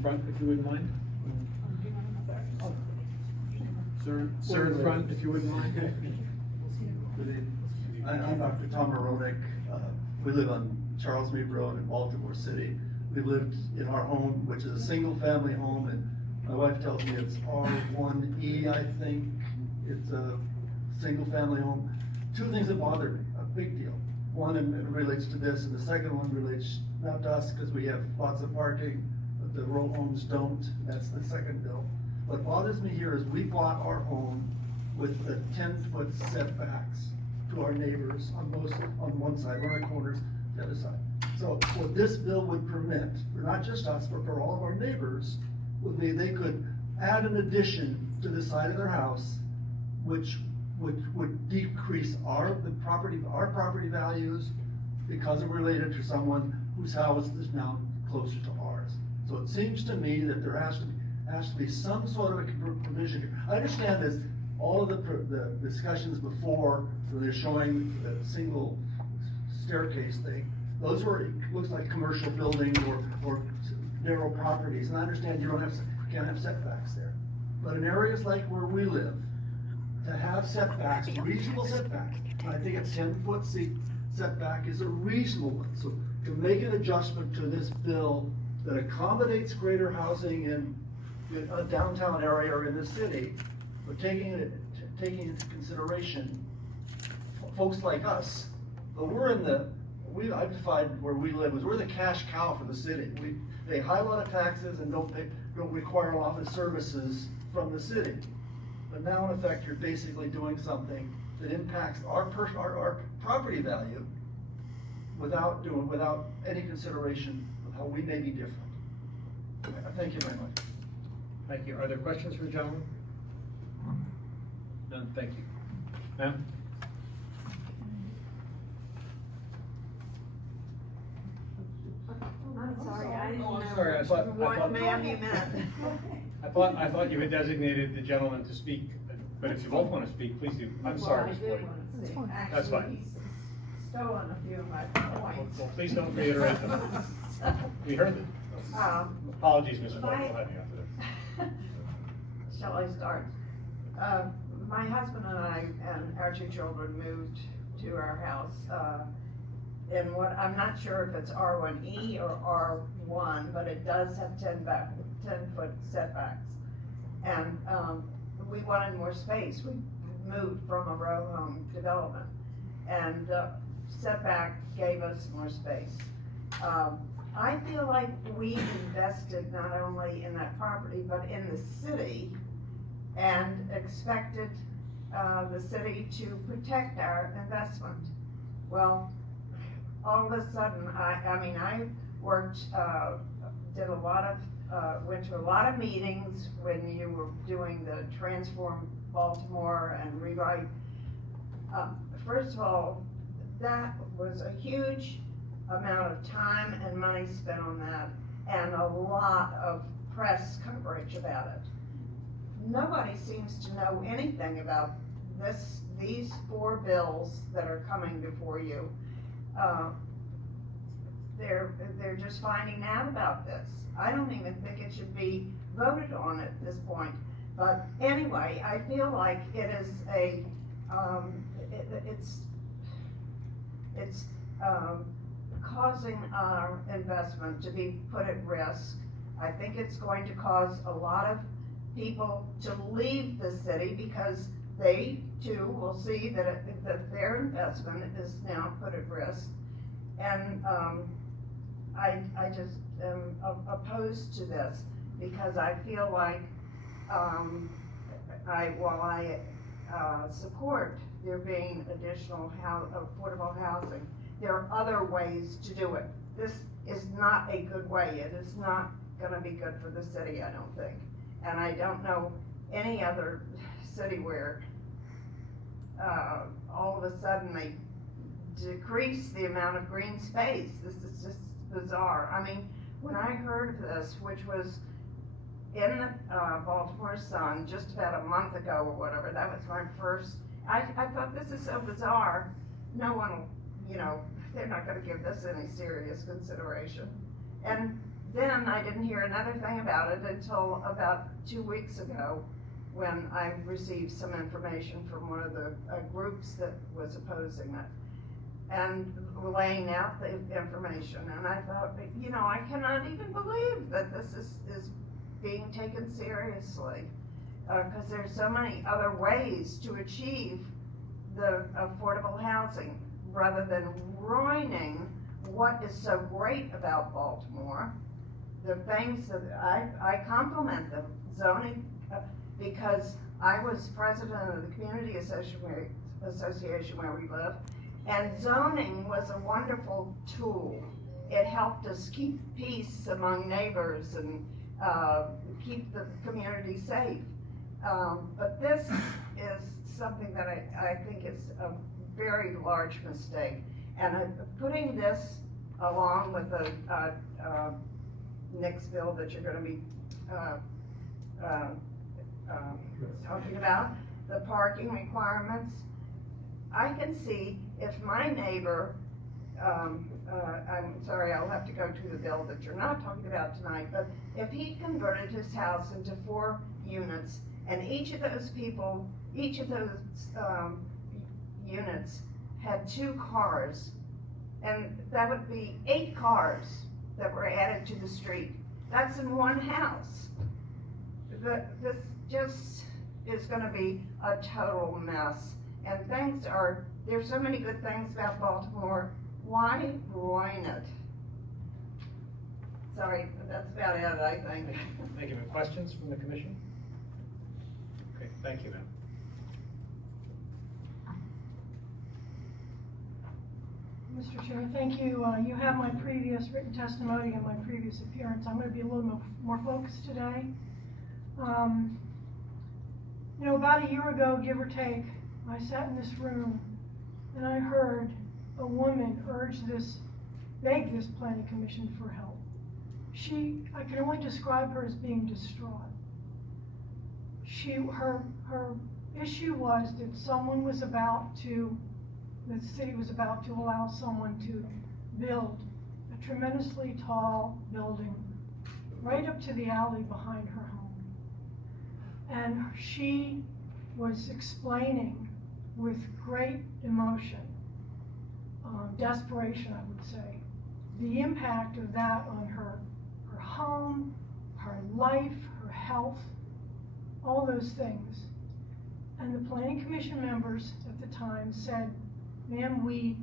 in front, if you wouldn't mind. Sir in front, if you wouldn't mind. I'm Dr. Tom Moronic. We live on Charles Meade Road in Baltimore City. We lived in our home, which is a single-family home, and my wife tells me it's R1E, I think. It's a single-family home. Two things that bother me, a big deal. One, and it relates to this, and the second one relates not to us, because we have lots of parking, but the row homes don't. That's the second bill. What bothers me here is we bought our home with the 10-foot setbacks to our neighbors on one side, on our corners, the other side. So what this bill would permit, for not just us, but for all of our neighbors, would be they could add an addition to the side of their house, which would decrease our property values because it's related to someone whose house is now closer to ours. So it seems to me that there has to be some sort of a provision here. I understand this, all of the discussions before, where they're showing the single staircase thing, those were, looks like commercial buildings or narrow properties, and I understand you can't have setbacks there. But in areas like where we live, to have setbacks, reasonable setbacks, and I think a 10-foot setback is a reasonable one. So to make an adjustment to this bill that accommodates greater housing in a downtown area or in the city, but taking into consideration folks like us, but I defined where we live as we're the cash cow for the city. We pay a high lot of taxes and don't require a lot of services from the city. But now in effect, you're basically doing something that impacts our property value without any consideration of how we may be different. Thank you very much. Thank you. Are there questions for the gentleman? None, thank you. Ma'am? I'm sorry, I didn't Oh, I'm know sorry, I thought- what ma'am you meant. I thought you had designated the gentleman to speak, but if you both want to speak, please do. I'm sorry, Ms. Floyd. That's fine. That's fine. He's stolen a few of my points. Well, please don't reiterate them. We heard them. Apologies, Ms. Floyd, we'll have you after this. Shall I start? My husband and I and our two children moved to our house, in what, I'm not sure if it's R1E or R1, but it does have 10-foot setbacks. And, we wanted more space. We moved from a row home development, and the setback gave us more space. I feel like we invested not only in that property, but in the city, and expected the city to protect our investment. Well, all of a sudden, I worked, went to a lot of meetings when you were doing the Transform Baltimore and rewrite. First of all, that was a huge amount of time and money spent on that, and a lot of press coverage about it. Nobody seems to know anything about these 4 bills that are coming before you. They're just finding out about this. I don't even think it should be voted on at this point. But anyway, I feel like it is it's causing our investment to be put at risk. I think it's going to cause a lot of people to leave the city because they too will see that their investment is now put at risk. And I just am opposed to this because I feel like while I support there being additional affordable housing, there are other ways to do it. This is not a good way. It is not going to be good for the city, I don't think. And I don't know any other city where all of a sudden they decrease the amount of green space. This is just bizarre. I mean, when I heard of this, which was in the Baltimore Sun just about a month ago or whatever, that was my first, I thought, this is so bizarre. No one will, they're not going to give this any serious consideration. And then I didn't hear another thing about it until about 2 weeks ago, when I received some information from one of the groups that was opposing it, and laying out the information, and I thought, you know, I cannot even believe that this is being taken seriously, because there's so many other ways to achieve the affordable housing, rather than ruining what is so great about Baltimore. The things that I compliment the zoning, because I was president of the community association where we live, and zoning was a wonderful tool. It helped us keep peace among neighbors and keep the community safe. But this is something that I think is a very large mistake. And putting this along with the next bill that you're gonna be talking about, the parking requirements, I can see if my neighbor, I'm sorry, I'll have to go to the bill that you're not talking about tonight, but if he converted his house into 4 units, and each of those people, each of those units had 2 cars, and that would be 8 cars that were added to the street. That's in one house. This just is gonna be a total mess. And there's so many good things about Baltimore. Why ruin it? Sorry, that's about it, I think. Thank you. Any questions from the commission? Okay, thank you, ma'am. Mr. Chair, thank you. You have my previous written testimony and my previous appearance. I'm going to be a little more focused today. You know, about a year ago, give or take, I sat in this room and I heard a woman beg this planning commission for help. I can only describe her as being distraught. Her issue was that the city was about to allow someone to build a tremendously tall building right up to the alley behind her home. And she was explaining with great emotion, desperation, I would say, the impact of that on her home, her life, her health, all those things. And the planning commission members at the time said, ma'am, we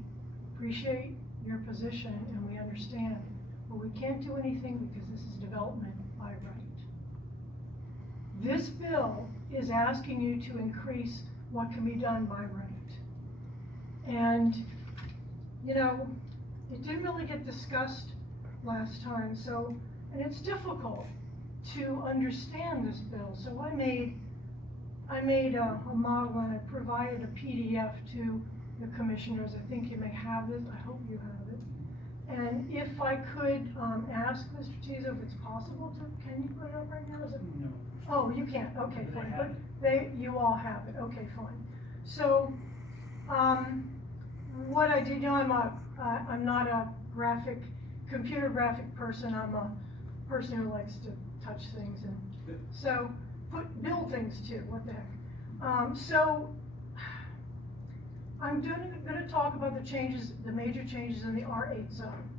appreciate your position and we understand, but we can't do anything because this is development by right. This bill is asking you to increase what can be done by right. And, you know, it didn't really get discussed last time, and it's difficult to understand this bill. So I made a model and I provided a PDF to the commissioners. I think you may have it. I hope you have it. And if I could ask Mr. Tizo if it's possible can you put it up right now? Is it? No. Oh, you can't. Okay, fine. But you all have it. Okay, fine. So, what I did, I'm not a computer graphic person. I'm a person who likes to touch things and so build things too. What the heck? So I'm going to talk about the major changes in the R8 zone.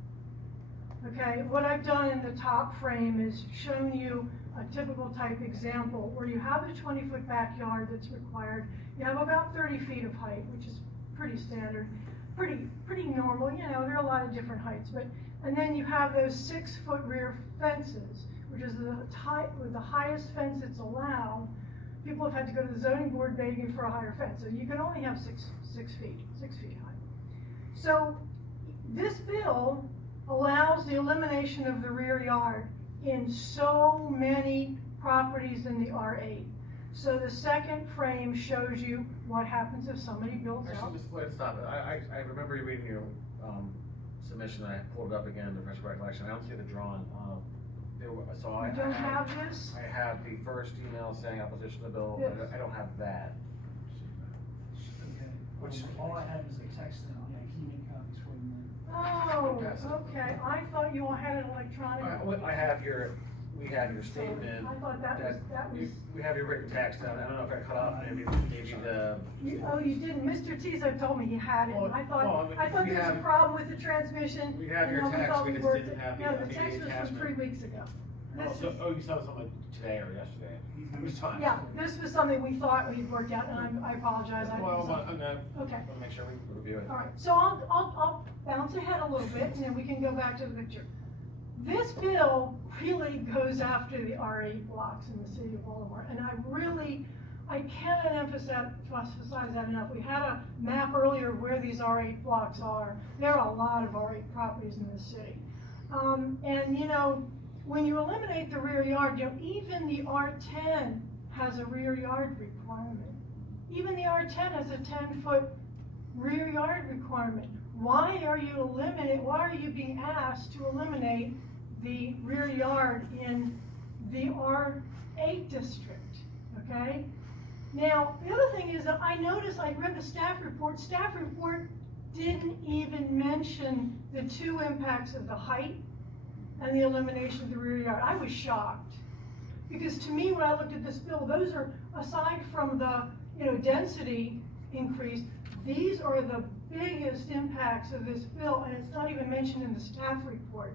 Okay, what I've done in the top frame is shown you a typical type example where you have a 20-foot backyard that's required. You have about 30 feet of height, which is pretty standard, pretty normal. You know, there are a lot of different heights, and then you have those 6-foot rear fences, which is the highest fence that's allowed. People have had to go to the zoning board begging for a higher fence, so you can only have 6 feet high. So this bill allows the elimination of the rear yard in so many properties in the R8. So the second frame shows you what happens if somebody builds out. Actually, just wait, stop it. I remember you reading your submission. I pulled it up again to fresh recollection. I don't see the drawing. You don't have this? I have the first email saying opposition to the bill, Yes. but I don't have that. Okay, all I have is a text and I can't make copies for you. Oh, okay, I thought you all had it electronic. I have your, we have your statement. I thought that was. We have your written text, I don't know if I cut off, maybe gave you the. Oh, you didn't, Mr. Tizo told me he had it, Well, I no, thought we there was a have- problem with the transmission. We have and your then text, thought we just worked didn't it. have the No, the immediate text was from attachment. 3 weeks ago. This So, is- oh, you saw something today or yesterday, which is fine. Yeah, this was something we thought we'd worked out, and I apologize, I. Well, okay. Okay. Want to make sure we review it. All right, so I'll bounce ahead a little bit, and then we can go back to the picture. This bill really goes after the R8 blocks in the city of Baltimore, and I cannot emphasize that enough. We had a map earlier of where these R8 blocks are. There are a lot of R8 properties in this city. And you know, when you eliminate the rear yard, you know, even the R10 has a rear yard requirement. Even the R10 has a 10-foot rear yard requirement. Why are you being asked to eliminate the rear yard in the R8 district, okay? Now, the other thing is that I noticed, I read the staff report didn't even mention the two impacts of the height and the elimination of the rear yard. I was shocked. Because to me, when I looked at this bill, those are, aside from the, you know, density increase, these are the biggest impacts of this bill, and it's not even mentioned in the staff report.